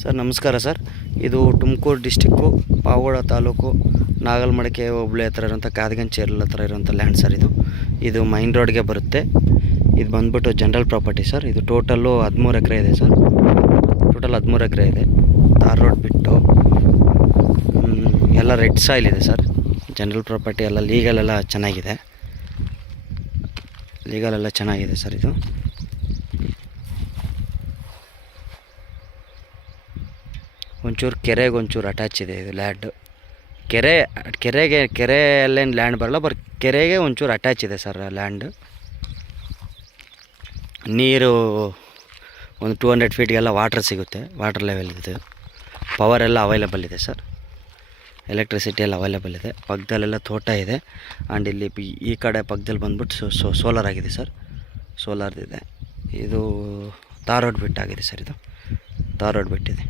Sir ನಮಸ್ಕಾರ sir. ಇದು Tumakuru district Pavagada taluk Nagalamadike ಹೋಬಳಿ ಹತ್ರ ಇರೋಂಥ ಕಾದಗಂಚೇರ್ಲ್ ಹತ್ರ ಇರೋಂಥ ಲ್ಯಾಂಡ್ ಸರ್. ಇದು ಮೈನ್ ರೋಡ್ಗೆ ಬರುತ್ತೆ. ಇದು ಬಂದ್ಬಿಟ್ಟು ಜನರಲ್ ಪ್ರಾಪರ್ಟಿ ಸರ್. ಇದು ಟೋಟಲ್ಲು 13 ಎಕರೆ ಇದೆ ಸರ್. ಟೋಟಲ್ 13 ಎಕರೆ ಇದೆ. ತಾರ್ ರೋಡ್ ಬಿಟ್ಟು ಎಲ್ಲ ರೆಡ್ ಸಾಯಿಲ್ ಇದೆ ಸರ್. ಜನರಲ್ ಪ್ರಾಪರ್ಟಿ ಎಲ್ಲ ಲೀಗಲೆಲ್ಲ ಚೆನ್ನಾಗಿದೆ. ಲೀಗಲೆಲ್ಲ ಚೆನ್ನಾಗಿದೆ ಸರ್. ಇದು ಒಂಚೂರು ಕೆರೆಗೆ ಒಂಚೂರು ಅಟ್ಯಾಚ್ ಇದೆ ಇದು ಲ್ಯಾಂಡ್. ಕೆರೆಯಲ್ಲೇನು ಲ್ಯಾಂಡ್ ಬರಲ್ಲ, ಕೆರೆಗೆ ಒಂಚೂರು ಅಟ್ಯಾಚ್ ಇದೆ ಸರ್ ಲ್ಯಾಂಡ್. ನೀರು ಒಂದು 200 ಫೀಟ್ಗೆಲ್ಲ ವಾಟ್ರ್ ಸಿಗುತ್ತೆ. ವಾಟರ್ ಲೆವೆಲ್ ಇದೆ. ಪವರ್ ಎಲ್ಲ ಅವೈಲೇಬಲ್ ಇದೆ ಸರ್. ಎಲೆಕ್ಟ್ರಿಸಿಟಿ ಎಲ್ಲ ಅವೈಲೇಬಲ್ ಇದೆ. ಪಕ್ಕದಲ್ಲೆಲ್ಲ ತೋಟ ಇದೆ. ಆ್ಯಂಡ್ ಇಲ್ಲಿ ಈ ಕಡೆ ಪಕ್ಕದಲ್ಲಿ ಬಂದ್ಬಿಟ್ಟು ಸೋಲಾರ್ ಆಗಿದೆ ಸರ್. ಸೋಲಾರ್ದಿದೆ. ಇದು ತಾರ್ ರೋಡ್ ಬಿಟ್ಟಾಗಿದೆ ಸರ್. ಇದು ತಾರ್ ರೋಡ್ ಬಿಟ್ಟಿದೆ.